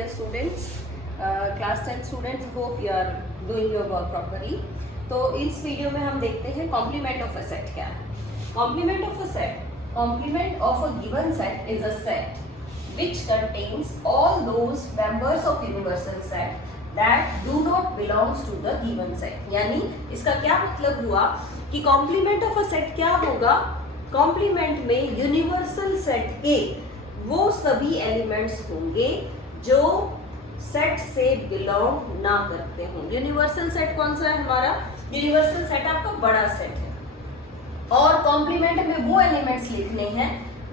dear students, class 10 students, hope you are doing your work properly. तो इस video में हम देखते हैं कॉम्प्लीमेंट ऑफ अ सेट क्या है. Complement of a set, complement of a given set is a set which contains all those members of universal set that do not belongs to the given set. यानी इसका क्या मतलब हुआ कि complement of a set क्या होगा. Complement में universal set के वो सभी एलिमेंट्स होंगे जो सेट से बिलोंग ना करते हों. यूनिवर्सल सेट कौन सा है हमारा? यूनिवर्सल सेट आपका बड़ा सेट है और कॉम्प्लीमेंट में वो एलिमेंट्स लिखने हैं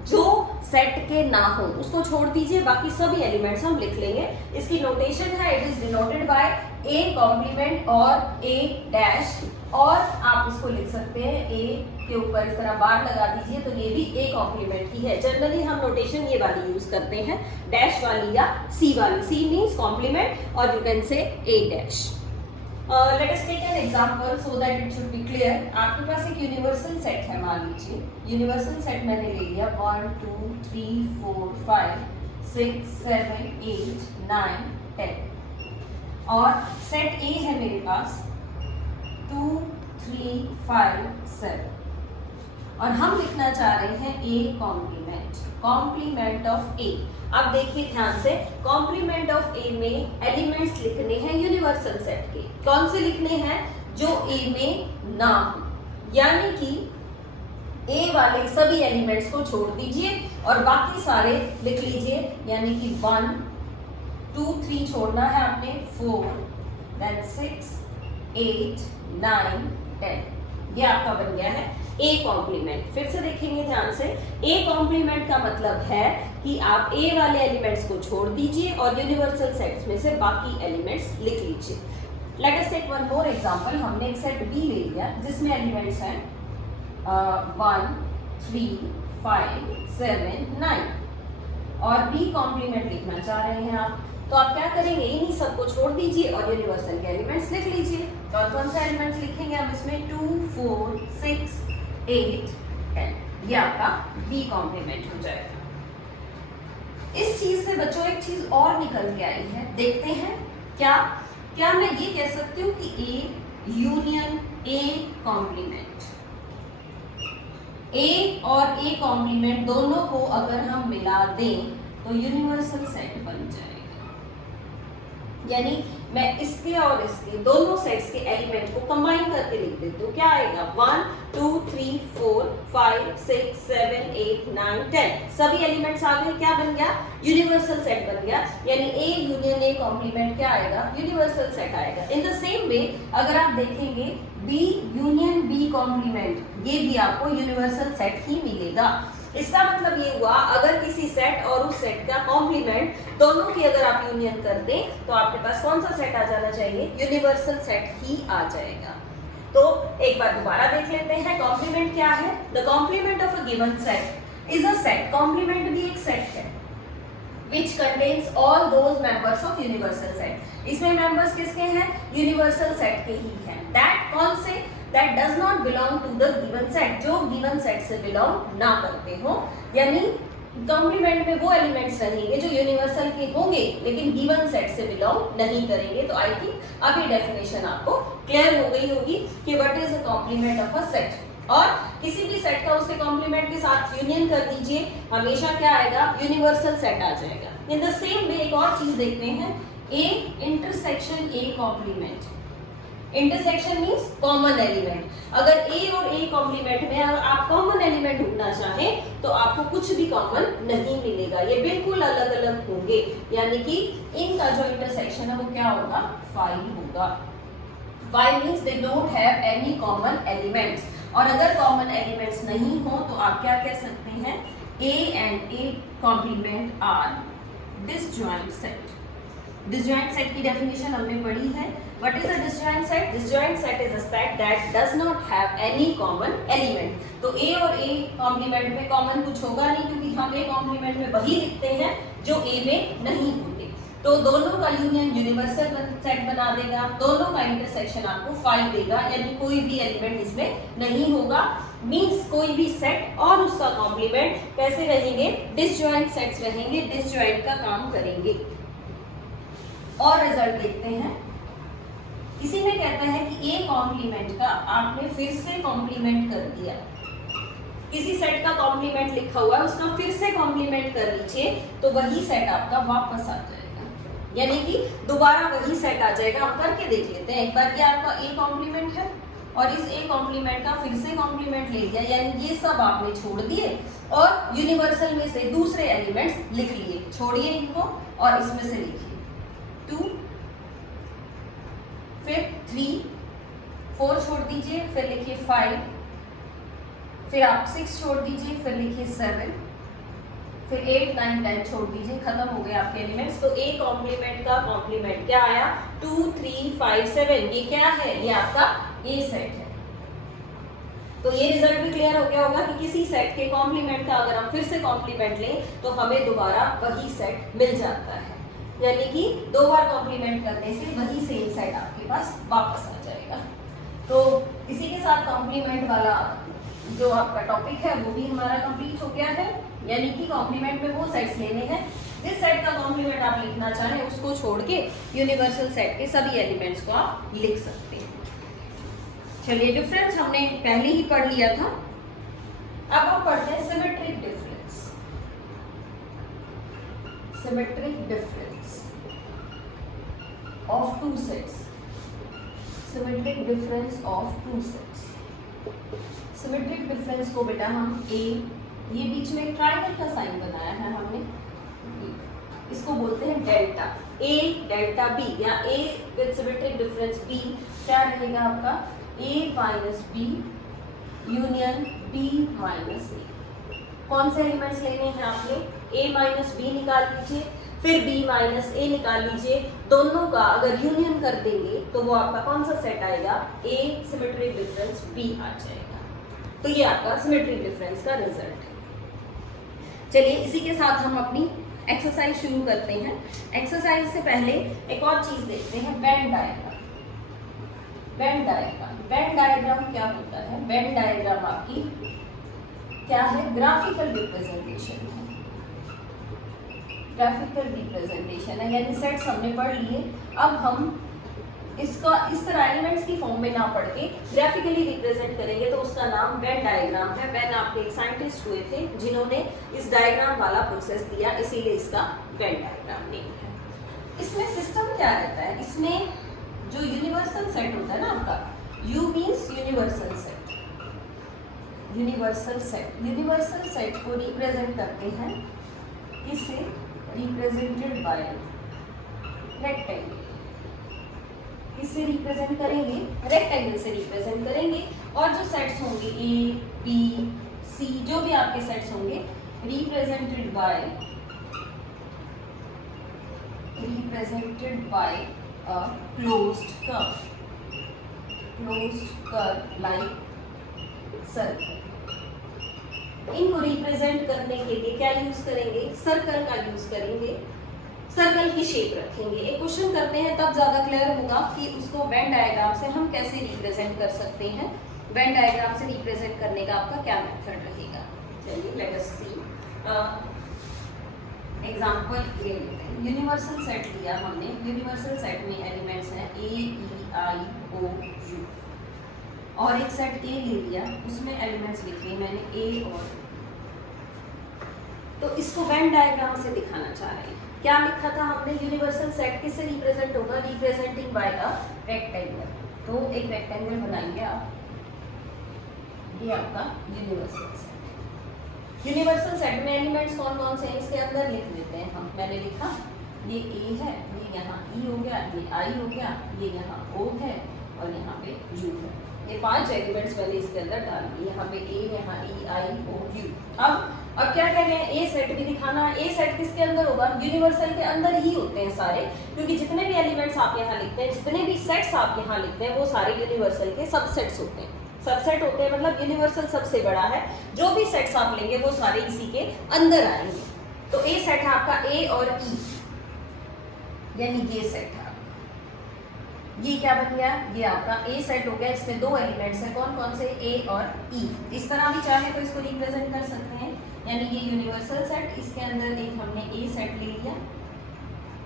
जो सेट के ना हो. उसको छोड़ दीजिए, बाकी सभी एलिमेंट्स हम लिख लेंगे. इसकी नोटेशन है, it is denoted by A complement और ए डैश, और आप इसको लिख सकते हैं ए के ऊपर इस तरह बार लगा दीजिए तो ये भी ए कॉम्प्लीमेंट ही है. जनरली हम नोटेशन ये वाली यूज करते हैं, डैश वाली या सी वाली. सी मीन्स कॉम्प्लीमेंट और you can say A dash. Let us take an example so that it should be clear. आपके पास एक यूनिवर्सल सेट है, मान लीजिए यूनिवर्सल सेट मैंने ले लिया 1 2 3 4 5 6 7 8 9 10 और सेट ए है मेरे पास 2 3 5 7 और हम लिखना चाह रहे हैं ए कॉम्प्लीमेंट, कॉम्प्लीमेंट ऑफ ए. अब देखिए ध्यान से, कॉम्प्लीमेंट ऑफ ए में एलिमेंट्स लिखने हैं यूनिवर्सल सेट के. कौन से लिखने हैं? जो ए में ना हो. यानी कि ए वाले सभी एलिमेंट्स को छोड़ दीजिए और बाकी सारे लिख लीजिए. यानी कि 1 2 3 छोड़ना है आपने, 4 then 6 8 9 10. ये आपका बन गया है ए कॉम्प्लीमेंट. फिर से देखेंगे ध्यान से, ए कॉम्प्लीमेंट का मतलब है कि आप ए वाले एलिमेंट्स को छोड़ दीजिए और यूनिवर्सल सेट्स में से बाकी एलिमेंट्स लिख लीजिए. Let us take one more example. हमने एक सेट बी ले लिया जिसमें एलिमेंट्स हैं 1 3 5 7 9 और बी कॉम्प्लीमेंट लिखना चाह रहे हैं आप. तो आप क्या करेंगे, इन्हीं सबको छोड़ दीजिए और यूनिवर्सल के एलिमेंट्स लिख लीजिए. कौन कौन से एलिमेंट्स लिखेंगे हम इसमें? 2 4 6 8 10. ये आपका बी कॉम्प्लीमेंट हो जाएगा. इस चीज से बच्चों एक चीज और निकल के आई है, देखते हैं क्या. क्या मैं ये कह सकती हूँ कि ए यूनियन ए कॉम्प्लीमेंट, ए और ए कॉम्प्लीमेंट दोनों को अगर हम मिला दें तो यूनिवर्सल सेट बन जाएगा. यानी मैं इसके और इसके दोनों सेट्स के एलिमेंट को कंबाइन करके लिख देती हूँ. क्या आएगा? 1 2 3 4 5 6 7 8 9 10. सभी एलिमेंट्स आ गए. क्या बन गया? यूनिवर्सल सेट बन गया. यानी ए यूनियन ए कॉम्प्लीमेंट क्या आएगा? यूनिवर्सल सेट आएगा. इन द सेम वे अगर आप देखेंगे बी यूनियन बी कॉम्प्लीमेंट, ये भी आपको यूनिवर्सल सेट ही मिलेगा. इसका मतलब ये हुआ अगर किसी सेट और उस सेट का कॉम्प्लीमेंट दोनों की अगर आप यूनियन कर दें तो आपके पास कौन सा सेट आ जाना चाहिए? यूनिवर्सल सेट ही आ जाएगा. तो एक बार दोबारा देख लेते हैं कॉम्प्लीमेंट क्या है. The complement of a given set is a set. Complement भी एक सेट है which contains all those members of universal set. इसमें मेंबर्स किसके हैं? यूनिवर्सल सेट के ही हैं. दैट कौन से? that does not belong to the given set, जो given set से belong ना करते हो. यानी कॉम्प्लीमेंट में वो एलिमेंट्स रहेंगे जो यूनिवर्सल के होंगे लेकिन गिवन सेट से बिलोंग नहीं करेंगे. तो आई थिंक अब ये डेफिनेशन आपको क्लियर हो गई होगी कि what is a compliment of a set. और किसी भी सेट का उसके कॉम्प्लीमेंट के साथ यूनियन कर दीजिए, हमेशा क्या आएगा? यूनिवर्सल सेट आ जाएगा. इन द सेम वे एक और चीज देखते हैं, A intersection A complement. Intersection means common element. अगर ए और ए कॉम्प्लीमेंट में अगर आप कॉमन एलिमेंट ढूंढना चाहें तो आपको कुछ भी कॉमन नहीं मिलेगा. ये बिल्कुल अलग अलग होंगे. यानी कि इनका जो इंटरसेक्शन है वो क्या होगा? 5 होगा. 5 means they don't have any common elements. और अगर कॉमन एलिमेंट्स नहीं हो तो आप क्या कह सकते हैं? A and A complement are disjoint set. Disjoint set की डेफिनेशन हमने पढ़ी है. What is a disjoint set? Disjoint set is a set that does not have any common element. तो A और A कॉम्प्लीमेंट में कॉमन कुछ होगा नहीं क्योंकि हम A कॉम्प्लीमेंट में वही लिखते हैं जो A में नहीं होते. तो दोनों का यूनियन यूनिवर्सल सेट बना देगा. दोनों का इंटरसेक्शन आपको 5 देगा. यानी कोई भी एलिमेंट इसमें नहीं होगा. मींस कोई भी सेट और उसका कॉम्प्लीमेंट कैसे रहेंगे? डिसजॉइंट सेट्स रहेंगे, डिसजॉइंट का काम करेंगे. और रिजल्ट देखते हैं। इसी में कहता है कि ए कॉम्प्लीमेंट का आपने फिर से कॉम्प्लीमेंट कर दिया, किसी सेट का कॉम्प्लीमेंट लिखा हुआ है उसका फिर से कॉम्प्लीमेंट कर लीजिए तो वही सेट आपका वापस आ जाएगा, यानी कि दोबारा वही सेट आ जाएगा। हम करके देख लेते हैं एक बार। ये आपका ए कॉम्प्लीमेंट है और इस ए कॉम्प्लीमेंट का फिर से कॉम्प्लीमेंट ले लिया, यानी ये सब आपने छोड़ दिए और यूनिवर्सल में से दूसरे एलिमेंट्स लिख लिए। छोड़िए इनको और इसमें से लिखिए 2, फिर 3, 4 छोड़ दीजिए, फिर लिखिए 5, फिर आप 6 छोड़ दीजिए, फिर लिखिए 7, फिर 8, 9, 10 छोड़ दीजिए। खत्म हो गए आपके एलिमेंट्स। तो ए कॉम्प्लीमेंट का कॉम्प्लीमेंट क्या आया? 2, 3, 5, 7। ये क्या है? ये आपका ए सेट है। तो ये रिजल्ट भी क्लियर हो गया होगा कि किसी सेट के कॉम्प्लीमेंट का अगर हम फिर से कॉम्प्लीमेंट लें तो हमें दोबारा वही सेट मिल जाता है, यानी कि 2 बार कॉम्प्लीमेंट करने से वही सेम सेट आपके पास वापस आ जाएगा। तो इसी के साथ कॉम्प्लीमेंट वाला जो आपका टॉपिक है वो भी हमारा कंप्लीट हो गया है, यानी कि कॉम्प्लीमेंट में वो सेट्स लेने हैं जिस सेट का कॉम्प्लीमेंट आप लिखना चाहें उसको छोड़ के यूनिवर्सल सेट के सभी एलिमेंट्स को आप लिख सकते हैं। चलिए डिफरेंस हमने पहले ही पढ़ लिया था, अब हम पढ़ते हैं symmetric difference. Symmetric difference of 2 sets. Symmetric difference of 2 sets. Symmetric difference को बेटा हम ए, ये बीच में एक ट्रायंगल का साइन बनाया है हमने, इसको बोलते हैं डेल्टा ए डेल्टा बी, या A with symmetric difference B क्या रहेगा आपका? A minus B union B minus A. कौन से एलिमेंट्स लेने हैं आपने? ए माइनस बी निकाल लीजिए, फिर बी माइनस ए निकाल लीजिए। दोनों का अगर यूनियन कर देंगे तो वो आपका कौन सा सेट आएगा? ए सिमेट्रिक डिफरेंस बी आ जाएगा। तो ये आपका सिमेट्रिक डिफरेंस का रिजल्ट है। चलिए इसी के साथ हम अपनी एक्सरसाइज शुरू करते हैं। एक्सरसाइज से पहले एक और चीज देखते हैं, Venn diagram. Venn diagram, Venn diagram क्या होता है? वेन डायग्राम आपकी क्या है? ग्राफिकल रिप्रेजेंटेशन है। ग्राफिकल रिप्रेजेंटेशन है, यानी सेट्स हमने पढ़ लिए, अब हम इसका इस तरह एलिमेंट्स की फॉर्म में ना पढ़ के ग्राफिकली रिप्रेजेंट करेंगे, तो उसका नाम वेन डायग्राम है। वेन आपके एक साइंटिस्ट हुए थे जिन्होंने इस डायग्राम वाला प्रोसेस दिया, इसीलिए इसका वेन डायग्राम नेम है। इसमें सिस्टम क्या रहता है? इसमें जो यूनिवर्सल सेट होता है ना आपका, you means universal set. Universal set, universal set को रिप्रेजेंट करते हैं किससे? Represented by rectangle. किससे रिप्रेजेंट करेंगे? रेक्टेंगल से रिप्रेजेंट करेंगे। और जो सेट्स होंगे ए बी सी, जो भी आपके सेट्स होंगे, represented by a closed curve. Closed curve like circle. इनको रिप्रेजेंट करने के लिए क्या यूज करेंगे? सर्कल का यूज करेंगे, सर्कल की शेप रखेंगे। एक क्वेश्चन करते हैं तब ज्यादा क्लियर होगा कि उसको वेन डायग्राम से हम कैसे रिप्रेजेंट कर सकते हैं। वेन डायग्राम से रिप्रेजेंट करने का आपका क्या मेथड रहेगा? चलिए लेट अस सी। एग्जांपल ये लेते हैं, यूनिवर्सल सेट लिया हमने। यूनिवर्सल सेट में एलिमेंट्स हैं ए ई आई ओ यू, और एक सेट ए ले लिया, उसमें एलिमेंट्स लिखे मैंने ए और। तो इसको वेन डायग्राम से दिखाना चाह रहे हैं। क्या लिखा था हमने? यूनिवर्सल सेट किससे रिप्रेजेंट होगा? Representing by a rectangle. तो एक रेक्टेंगल बनाएंगे आप, ये आपका यूनिवर्सल सेट। यूनिवर्सल सेट में एलिमेंट्स कौन कौन से हैं इसके अंदर लिख देते हैं हम। मैंने लिखा ये ए है, ये यहाँ ई हो गया, ये आई हो गया, ये यहाँ ओ है और यहाँ पे यू है। ये 5 एलिमेंट्स मैंने इसके अंदर डाल दिए, यहाँ पे ए, यहाँ ई आई ओ यू। अब क्या कह रहे हैं? ए सेट भी दिखाना है। ए सेट किसके अंदर होगा? यूनिवर्सल के अंदर ही होते हैं सारे, क्योंकि जितने भी एलिमेंट्स आप यहाँ लिखते हैं, जितने भी सेट्स आप यहाँ लिखते हैं, वो सारे यूनिवर्सल के सबसेट्स होते हैं। सबसेट होते हैं मतलब यूनिवर्सल सबसे बड़ा है। जो भी सेट्स आप लेंगे वो सारे इसी के अंदर आएंगे। तो ए सेट है आपका ए और ई, यानी ये सेट है। ये क्या बन गया? ये आपका ए सेट हो गया। इसमें 2 एलिमेंट्स हैं, कौन कौन से? ए और ई। इस तरह भी चाहे तो इसको रिप्रेजेंट कर सकते हैं, यानी ये यूनिवर्सल सेट, इसके अंदर एक हमने ए सेट ले लिया,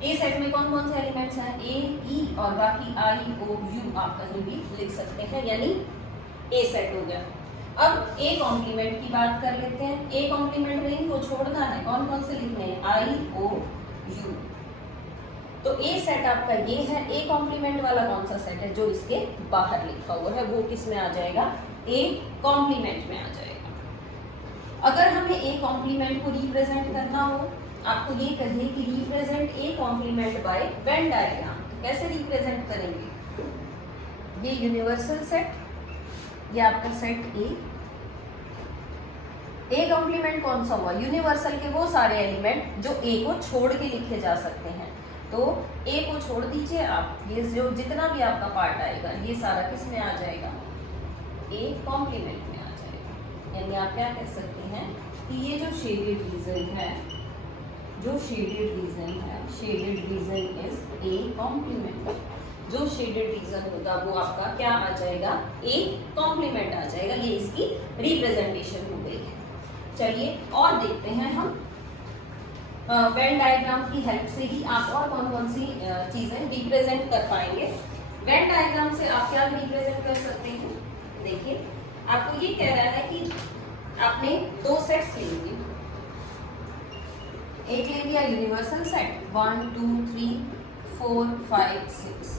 ए सेट में कौन कौन से एलिमेंट्स हैं, ए, ई और बाकी आई, ओ, यू आप कहीं भी लिख सकते हैं, यानी ए सेट हो गया। अब ए कॉम्प्लीमेंट की बात कर लेते हैं। ए कॉम्प्लीमेंट में इनको छोड़ना है, कौन कौन से लिखने हैं, आई, ओ, यू। तो ए सेट आपका ये है। ए कॉम्प्लीमेंट वाला कौन सा सेट है, जो इसके बाहर लिखा हुआ है, वो किस में आ जाएगा, ए कॉम्प्लीमेंट में आ जाएगा। अगर हमें ए कॉम्प्लीमेंट को रिप्रेजेंट करना हो, आपको ये कहे कि represent A complement by Venn diagram, तो कैसे रिप्रेजेंट करेंगे, ये यूनिवर्सल सेट, ये आपका सेट ए। ए कॉम्प्लीमेंट कौन सा हुआ, यूनिवर्सल के वो सारे एलिमेंट जो ए को छोड़ के लिखे जा सकते हैं। तो ए को छोड़ दीजिए आप, ये जो जितना भी आपका पार्ट आएगा ये सारा किस में आ जाएगा, ए कॉम्प्लीमेंट में आ जाएगा। यानी आप क्या कह सकते हैं कि ये जो शेडेड रीजन है, जो शेडेड रीजन है, shaded region is A complement. जो शेडेड रीजन होगा वो आपका क्या आ जाएगा, ए कॉम्प्लीमेंट आ जाएगा। ये इसकी रिप्रेजेंटेशन हो गई है। चलिए और देखते हैं हम वेन डायग्राम की हेल्प से ही आप और कौन कौन सी चीजें रिप्रेजेंट कर पाएंगे। वेन डायग्राम से आप क्या रिप्रेजेंट कर सकते हैं, देखिए आपको ये कह रहा है कि आपने दो सेट्स ले लिए, एक ले लिया यूनिवर्सल सेट 1 2 3 4 5 6,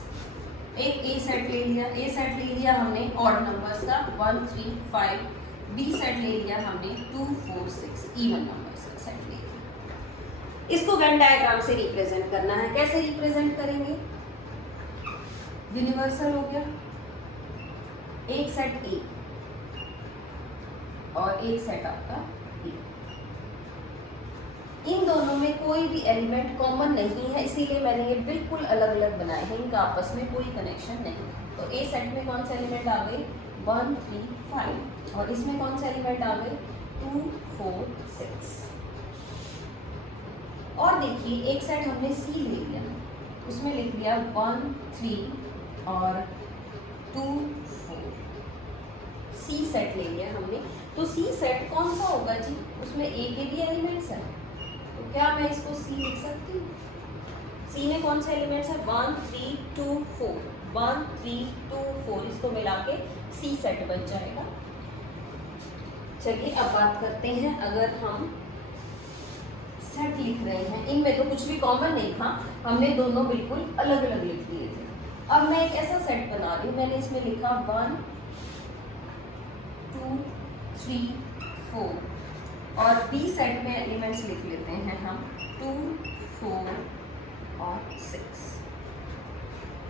एक ए सेट ले लिया। ए सेट ले लिया हमने ऑड नंबर्स का 1 3 5, बी सेट ले लिया हमने 2 4 6, इवन नंबर्स का सेट ले लिया। इसको वेन डायग्राम से रिप्रेजेंट करना है। कैसे रिप्रेजेंट करेंगे, यूनिवर्सल हो गया, एक सेट ए और एक सेट आपका बी। इन दोनों में कोई भी एलिमेंट कॉमन नहीं है, इसीलिए मैंने ये बिल्कुल अलग अलग बनाए हैं, इनका आपस में कोई कनेक्शन नहीं है। तो ए सेट में कौन से एलिमेंट आ गए, 1 3 5, और इसमें कौन से एलिमेंट आ गए, 2 4 6। और देखिए एक सेट हमने सी ले लिया, उसमें लिख दिया 1 3 और 2 4, सी सेट ले लिया हमने। तो सी सेट कौन सा होगा जी, उसमें ए के भी एलिमेंट्स हैं, तो क्या मैं इसको सी लिख सकती हूँ। सी में कौन से एलिमेंट्स है, 1 3 2 4, 1 3 2 4, इसको मिला के सी सेट बन जाएगा। चलिए अब बात करते हैं, अगर हम सेट लिख रहे हैं, इनमें तो कुछ भी कॉमन नहीं था, हमने दोनों बिल्कुल अलग अलग लिख दिए थे। अब मैं एक ऐसा सेट बना रही हूँ, मैंने इसमें लिखा 1 2 3 4, और बी सेट में एलिमेंट्स लिख लेते हैं हम 2 4 और 6।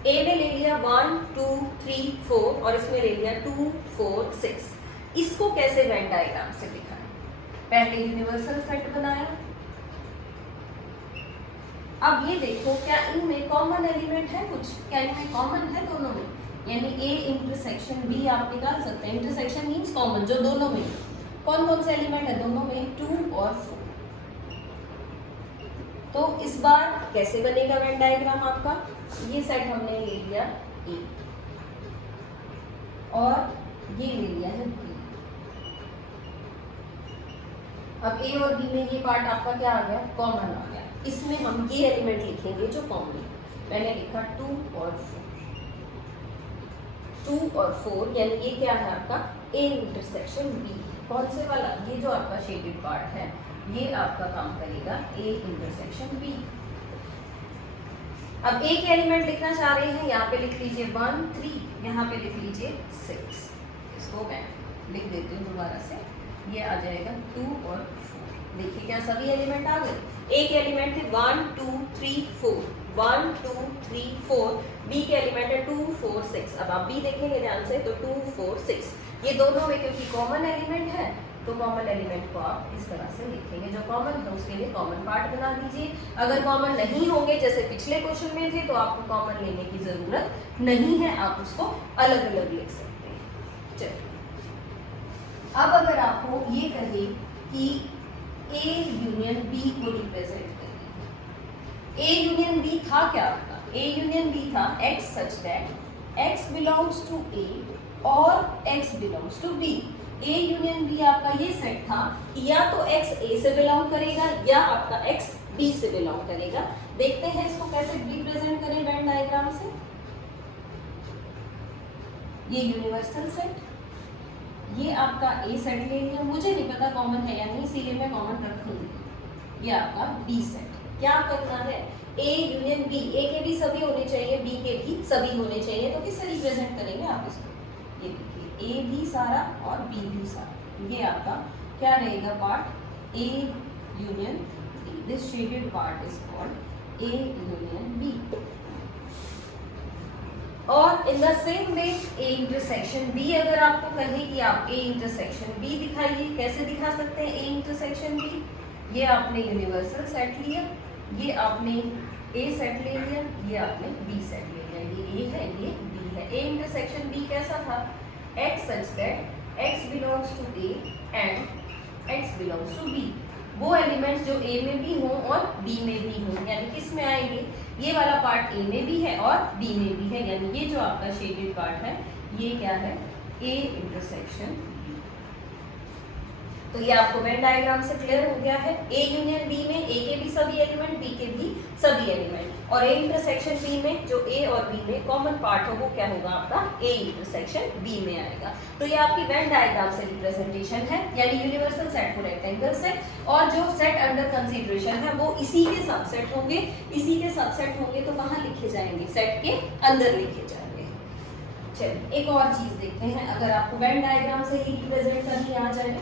ए में ले लिया 1 2 3 4 और इसमें ले लिया 2 4 6। इसको कैसे वेन डायग्राम से लिखा है, पहले यूनिवर्सल सेट बनाया। अब ये देखो क्या इनमें कॉमन एलिमेंट है कुछ, क्या इनमें कॉमन है दोनों में, यानी ए इंटरसेक्शन बी आप निकाल सकते हैं। इंटरसेक्शन मीन्स कॉमन, जो दोनों में कौन कौन से एलिमेंट है, दोनों में 2 और 4। तो इस बार कैसे बनेगा वेन डायग्राम आपका, ये सेट हमने ले लिया ए और ये ले लिया है बी। अब ए और बी में ये पार्ट आपका क्या आ गया, कॉमन आ गया। इसमें हम ये एलिमेंट लिखेंगे जो कॉमन है। मैंने लिखा 2 और 4, 2 और 4, यानी ये क्या है आपका ए इंटरसेक्शन बी। कौन से वाला, ये जो आपका शेडेड पार्ट है ये आपका काम करेगा ए इंटरसेक्शन बी। अब ए के एलिमेंट लिखना चाह रहे हैं, यहाँ पे लिख लीजिए 1 3, यहाँ पे लिख लीजिए 6। इसको मैं लिख देती हूँ दोबारा से, ये आ जाएगा 2 और 4। देखिए क्या सभी एलिमेंट आ गए। ए के एलिमेंट थे 1 2 3 4, 1 2 3 4, बी के एलिमेंट है 2 4 6। अब आप बी देखेंगे ध्यान से तो 2 4 6, ये दोनों में क्योंकि कॉमन एलिमेंट है तो कॉमन एलिमेंट को आप इस तरह से लिखेंगे। जो कॉमन है उसके लिए कॉमन पार्ट बना दीजिए। अगर कॉमन नहीं होंगे जैसे पिछले क्वेश्चन में थे तो आपको कॉमन लेने की जरूरत नहीं है, आप उसको अलग अलग लिख सकते हैं। चलिए अब अगर आपको ये कहे कि ए यूनियन बी को रिप्रेजेंट करें, ए यूनियन बी था क्या आपका, ए यूनियन बी था x such that x belongs to A और x belongs to B. A union B आपका ये सेट था, या तो x a से बिलोंग करेगा या आपका x b से बिलोंग करेगा। देखते हैं इसको कैसे रिप्रेजेंट करें वेन डायग्राम से। ये यूनिवर्सल सेट, ये आपका ए सेट ले लिया, मुझे नहीं पता कॉमन है या नहीं इसीलिए मैं कॉमन रखूंगी। ये आपका बी सेट, क्या करना है ए यूनियन बी, ए के भी सभी होने चाहिए, बी के भी सभी होने चाहिए, तो किससे रिप्रेजेंट करेंगे आप इसको, ये देखिए ए भी सारा और बी भी सारा, ये आपका क्या रहेगा part A union B, this shaded part is called A union B. और in the same way A intersection B, अगर आपको कहे कि आप ए इंटरसेक्शन बी दिखाइए, कैसे दिखा सकते हैं ए इंटरसेक्शन बी, ये आपने यूनिवर्सल सेट लिया, ये आपने ए सेट ले लिया, ये आपने बी सेट ले लिया, ये ए है ये बी है। ए इंटरसेक्शन बी कैसा था, x such that x belongs to A and x belongs to B, वो एलिमेंट्स जो ए में भी हों और बी में भी हों, यानी किस में आएंगे, ये वाला पार्ट ए में भी है और बी में भी है, यानी ये जो आपका शेडेड पार्ट है ये क्या है, ए इंटरसेक्शन बी। तो ये आपको वेन डायग्राम से क्लियर हो गया है। ए यूनियन बी में ए के भी सभी एलिमेंट, बी के भी सभी एलिमेंट, और ए इंटरसेक्शन बी में जो ए और बी में कॉमन पार्ट हो वो क्या होगा आपका ए इंटरसेक्शन बी में आएगा। तो ये आपकी वेन डायग्राम से रिप्रेजेंटेशन है, यानी यूनिवर्सल सेट को रेक्टेंगल सेट, और जो सेट अंडर कंसीडरेशन है वो इसी के सबसेट होंगे, इसी के सबसेट होंगे तो कहाँ लिखे जाएंगे, सेट के अंदर लिखे जाएंगे। चलिए एक और चीज देखते हैं, अगर आपको वेन डायग्राम से ही रिप्रेजेंट करनी आ जाए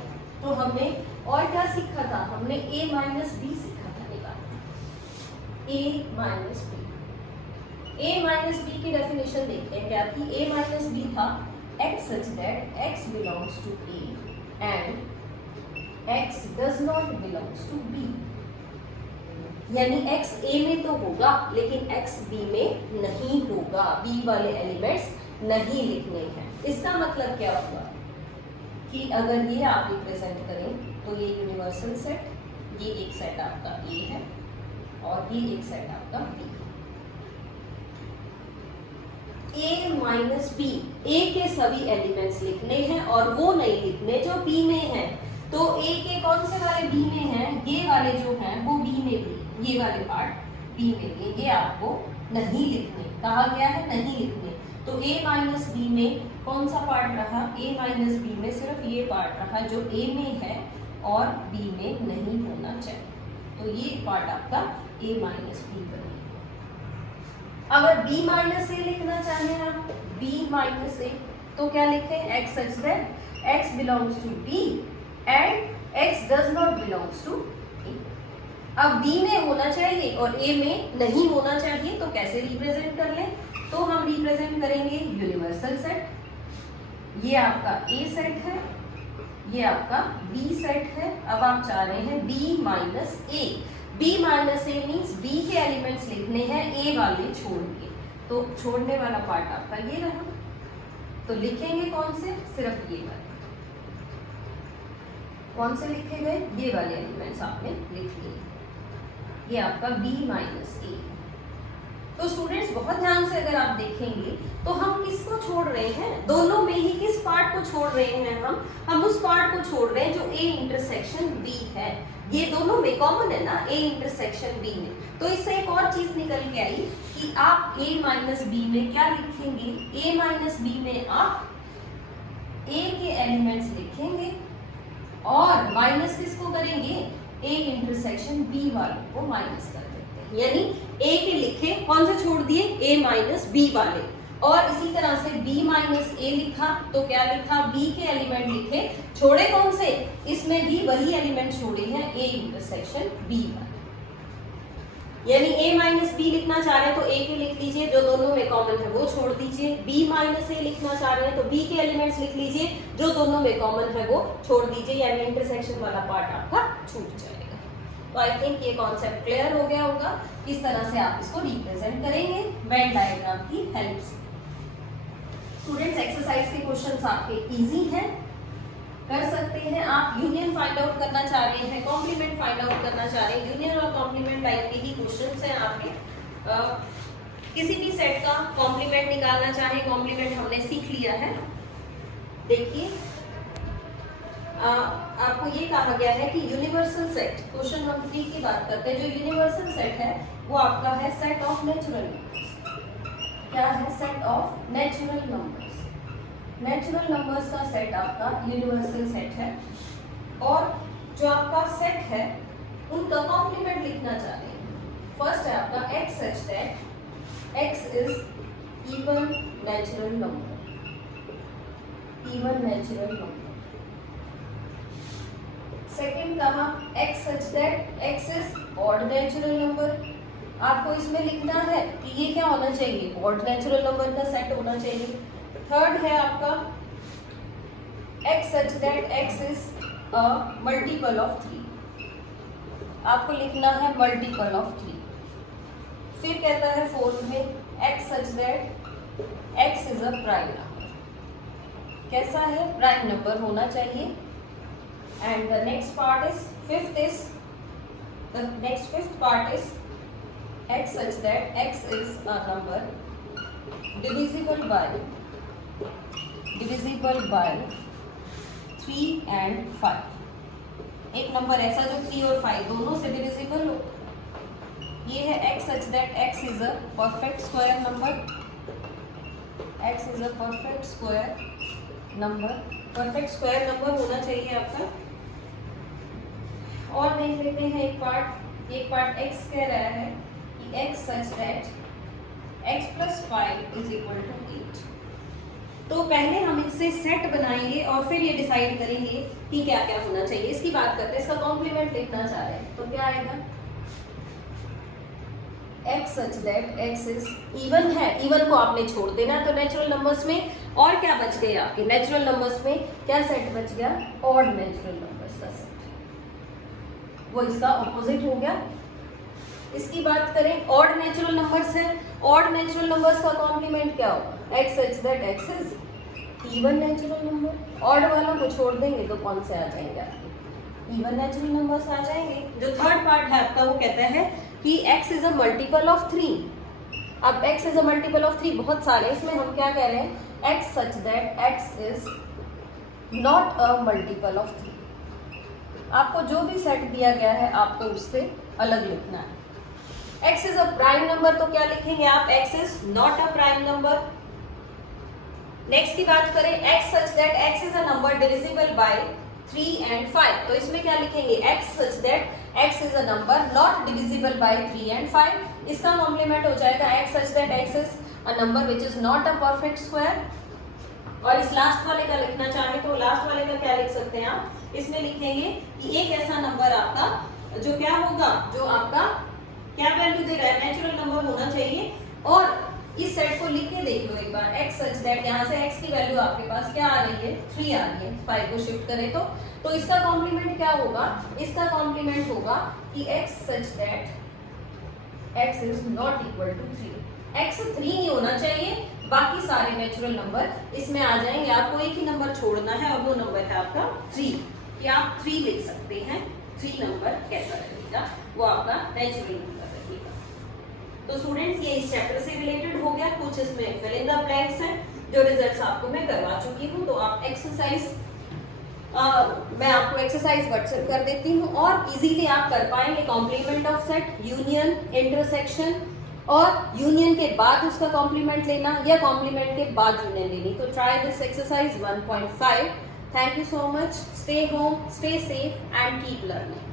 तो हमने और क्या सीखा था, हमने a माइनस बी सीखा था निकालना, a minus B. a minus B की डेफिनेशन देखते हैं क्या थी, a माइनस बी था x such that x belongs to a and x does not belongs to b, यानी x a में तो होगा लेकिन x b में नहीं होगा, b वाले एलिमेंट्स नहीं लिखने हैं। इसका मतलब क्या होगा कि अगर ये आप रिप्रेजेंट करें तो ये यूनिवर्सल सेट, ये एक सेट आपका ए है और ये एक सेट आपका बी। ए माइनस बी, ए के सभी एलिमेंट्स लिखने हैं और वो नहीं लिखने जो बी में है। तो ए के कौन से वाले बी में हैं, ये वाले जो हैं वो बी में भी, ये वाले पार्ट बी में भी, ये आपको नहीं लिखने, कहा गया है नहीं लिखने। तो a माइनस बी में कौन सा पार्ट रहा, a माइनस बी में सिर्फ ये पार्ट रहा जो a में है और b में नहीं होना चाहिए, तो ये पार्ट आपका a माइनस बी बनेगा। अगर b माइनस a लिखना चाहें आप, b माइनस a, तो क्या लिखें, x such that x belongs to b and x does not belongs to a। अब b में होना चाहिए और a में नहीं होना चाहिए, तो कैसे रिप्रेजेंट कर लें, तो हम रिप्रेजेंट करेंगे यूनिवर्सल सेट, ये आपका ए सेट है, ये आपका बी सेट है। अब आप चाह रहे हैं बी माइनस ए, बी माइनस ए मीन्स बी के एलिमेंट्स लिखने हैं ए वाले छोड़ के, तो छोड़ने वाला पार्ट आपका ये रहा, तो लिखेंगे कौन से, सिर्फ ये वाले, कौन से लिखे गए, ये वाले एलिमेंट्स आपने लिख लिए, ये आपका बी माइनस ए। तो स्टूडेंट्स बहुत ध्यान से अगर आप देखेंगे तो हम किसको छोड़ रहे हैं, दोनों में ही किस पार्ट को छोड़ रहे हैं, हम उस पार्ट को छोड़ रहे हैं जो ए इंटरसेक्शन बी है, ये दोनों में कॉमन है ना ए इंटरसेक्शन बी में। तो इससे एक और चीज निकल के आई कि आप ए माइनस बी में क्या लिखेंगे, ए माइनस बी में आप ए के एलिमेंट्स लिखेंगे और माइनस किसको करेंगे, ए इंटरसेक्शन बी वालों को माइनस कर देते हैं, यानी ए के लिखे कौन से छोड़ दिए, ए माइनस बी वाले, और इसी तरह से b माइनस ए लिखा तो क्या लिखा, b के एलिमेंट लिखे, छोड़े कौन से, इसमें भी वही एलिमेंट छोड़े हैं a इंटरसेक्शन b वाले, यानी a माइनस बी लिखना चाह रहे हैं तो a के लिख लीजिए, जो दोनों में कॉमन है वो छोड़ दीजिए, b माइनस ए लिखना चाह रहे हैं तो b के एलिमेंट्स लिख लीजिए, जो दोनों में कॉमन है वो छोड़ दीजिए, यानी इंटरसेक्शन वाला पार्ट आपका छूट जाएगा। तो आई थिंक ये कॉन्सेप्ट क्लियर हो गया होगा, किस तरह से आप इसको रिप्रेजेंट करेंगे वेन डायग्राम की हेल्प से। स्टूडेंट्स एक्सरसाइज के क्वेश्चंस आपके इजी हैं, कर सकते हैं आप। यूनियन फाइंड आउट करना चाह रहे हैं, कॉम्प्लीमेंट फाइंड आउट करना चाह रहे हैं, यूनियन और कॉम्प्लीमेंट टाइप के ही क्वेश्चंस हैं आपके। किसी भी सेट का कॉम्प्लीमेंट निकालना चाहे, कॉम्प्लीमेंट हमने सीख लिया है। देखिए आपको ये कहा गया है कि यूनिवर्सल सेट, क्वेश्चन हम 3 की बात करते हैं, जो यूनिवर्सल सेट है वो आपका है सेट ऑफ नेचुरल नंबर्स। क्या है? Set of natural numbers. Natural numbers का सेट आपका यूनिवर्सल सेट है, और जो आपका सेट है उनका कॉम्प्लीमेंट लिखना चाहते हैं। फर्स्ट है आपका x such that x is even natural number, even natural number. Second कहा x such that x is odd natural number. आपको इसमें लिखना है कि ये क्या होना चाहिए? ऑड नेचुरल नंबर का सेट होना चाहिए। थर्ड है आपका x such that x is a multiple of 3। आपको लिखना है मल्टीपल ऑफ 3। फिर कहता है फोर्थ में x such that x is a prime number. कैसा है? प्राइम नंबर होना चाहिए। And the next part is fifth part is x such that x is a number divisible by 3 and 5। एक number ऐसा जो 3 और 5 दोनों से डिविजिबल हो। ये है x such that x is a perfect square number। x is a perfect square number। Perfect square number होना चाहिए आपका। और देख लेते हैं एक पार्ट x कह रहा है कि x such that x plus 5 is equal to 8। तो पहले हम इससे सेट बनाएंगे और फिर ये डिसाइड करेंगे कि क्या क्या होना चाहिए। इसकी बात करते हैं, इसका कॉम्प्लीमेंट लिखना चाह रहे हैं तो क्या आएगा? x such that x is even है। इवन को आपने छोड़ देना, तो नेचुरल नंबर्स में और क्या बच गए आपके? नेचुरल नंबर्स में क्या सेट बच गया? ऑड नेचुरल नंबर्स का सेट। वो इसका ऑपोजिट हो गया। इसकी बात करें, ऑड नेचुरल नंबर्स है। ऑड नेचुरल नंबर्स का कॉम्प्लीमेंट क्या होगा? x such that x is even natural number. Odd वालों को छोड़ देंगे तो कौन से आ जाएंगे आपके? इवन नेचुरल नंबर्स आ जाएंगे। जो थर्ड पार्ट है आपका वो कहता है कि x is a multiple of 3। अब x is a multiple of 3 बहुत सारे, इसमें हम क्या कह रहे हैं? x such that x is not a multiple of 3। आपको जो भी सेट दिया गया है आपको उससे अलग लिखना है। x is a prime number, तो क्या लिखेंगे आप? x is not a prime number. Next की बात करें, x such that x is a number divisible by 3 and 5, तो इसमें क्या लिखेंगे? x such that x is a number not divisible by 3 and 5। इसका कॉम्प्लीमेंट हो जाएगा x such that x is a number which is not a perfect square. और इस last वाले का लिखना चाहे तो लास्ट वाले का क्या लिख सकते हैं आप? इसमें लिखेंगे कि एक ऐसा नंबर आपका जो क्या होगा, जो आपका क्या वैल्यू दे रहा है? नेचुरल नंबर होना चाहिए। और इस सेट को लिख के देख लो एक बार, x सच दैट यहाँ से x की वैल्यू आपके पास क्या आ रही है? 3 आ रही है। 5 को शिफ्ट करें तो इसका कॉम्प्लीमेंट क्या होगा? इसका कॉम्प्लीमेंट होगा कि x such that x is not equal to 3। x 3 नहीं होना चाहिए, बाकी सारे नेचुरल नंबर इसमें आ जाएंगे। आपको एक ही नंबर छोड़ना है और वो नंबर है आपका 3। कि आप 3 लिख सकते हैं। 3 नंबर कैसा रहेगा? वो आपका नेचुरल नंबर रहेगा। तो स्टूडेंट्स ये इस चैप्टर से रिलेटेड हो गया। कुछ इसमें फिल इन द ब्लैंक्स हैं जो रिजल्ट्स आपको मैं करवा चुकी हूँ। तो आप एक्सरसाइज मैं आपको एक्सरसाइज व्हाट्सएप कर देती हूँ और इजीली आप कर पाएंगे। Complement of set, union, intersection, और यूनियन के बाद उसका कॉम्प्लीमेंट लेना या कॉम्प्लीमेंट के बाद यूनियन लेनी। तो try this exercise 1.5। Thank you so much. Stay home, stay safe and keep learning.